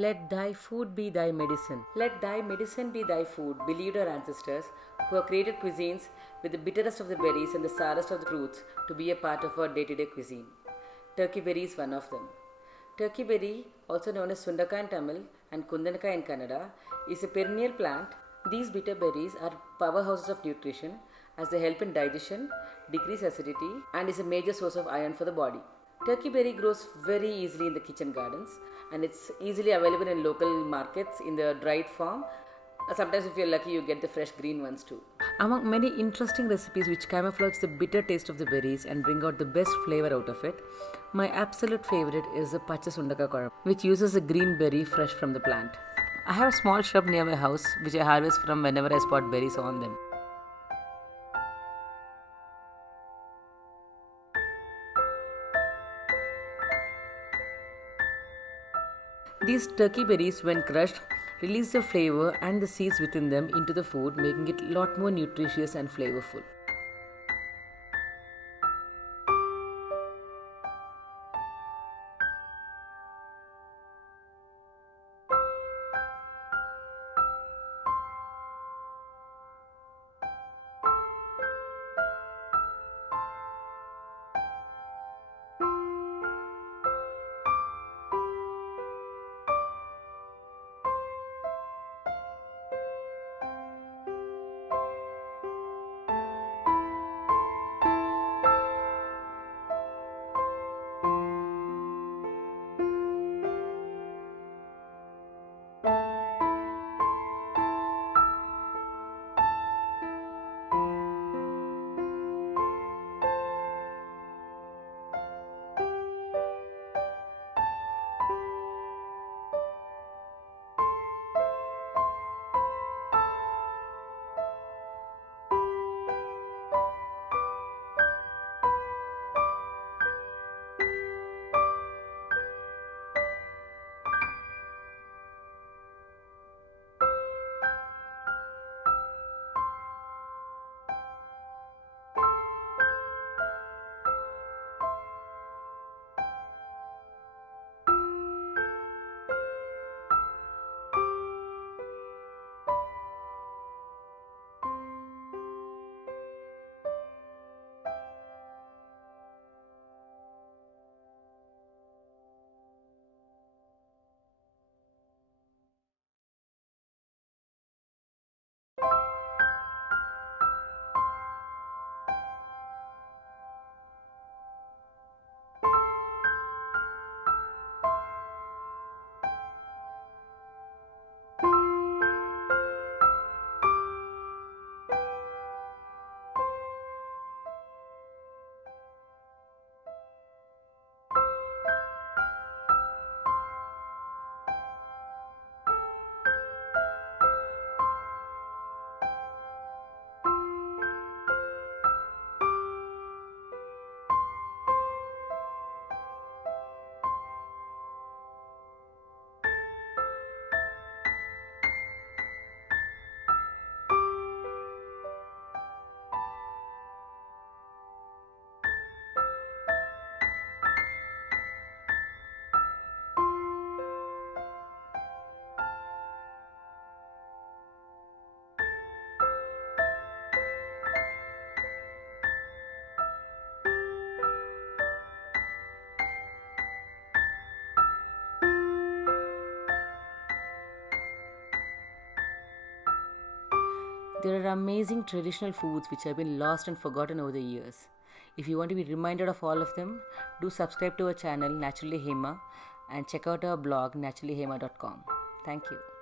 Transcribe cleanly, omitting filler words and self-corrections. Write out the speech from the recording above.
Let thy food be thy medicine. Let thy medicine be thy food, believed our ancestors, who have created cuisines with the bitterest of the berries and the sourest of the fruits to be a part of our day-to-day cuisine. Turkey berry is one of them. Turkey berry, also known as Sundakka in Tamil and Kundanakkai in Kannada, is a perennial plant. These bitter berries are powerhouses of nutrition as they help in digestion, decrease acidity, and is a major source of iron for the body. Turkey berry grows very easily in the kitchen gardens and it's easily available in local markets in the dried form. Sometimes if you're lucky you get the fresh green ones too. Among many interesting recipes which camouflage the bitter taste of the berries and bring out the best flavor out of it, my absolute favorite is the Pachai Sundakai Kuzambhu, which uses a green berry fresh from the plant. I have a small shrub near my house which I harvest from whenever I spot berries on them. These turkey berries, when crushed, release the flavor and the seeds within them into the food, making it a lot more nutritious and flavorful. There are amazing traditional foods which have been lost and forgotten over the years. If you want to be reminded of all of them, do subscribe to our channel Naturally Hema and check out our blog naturallyhema.com. Thank you.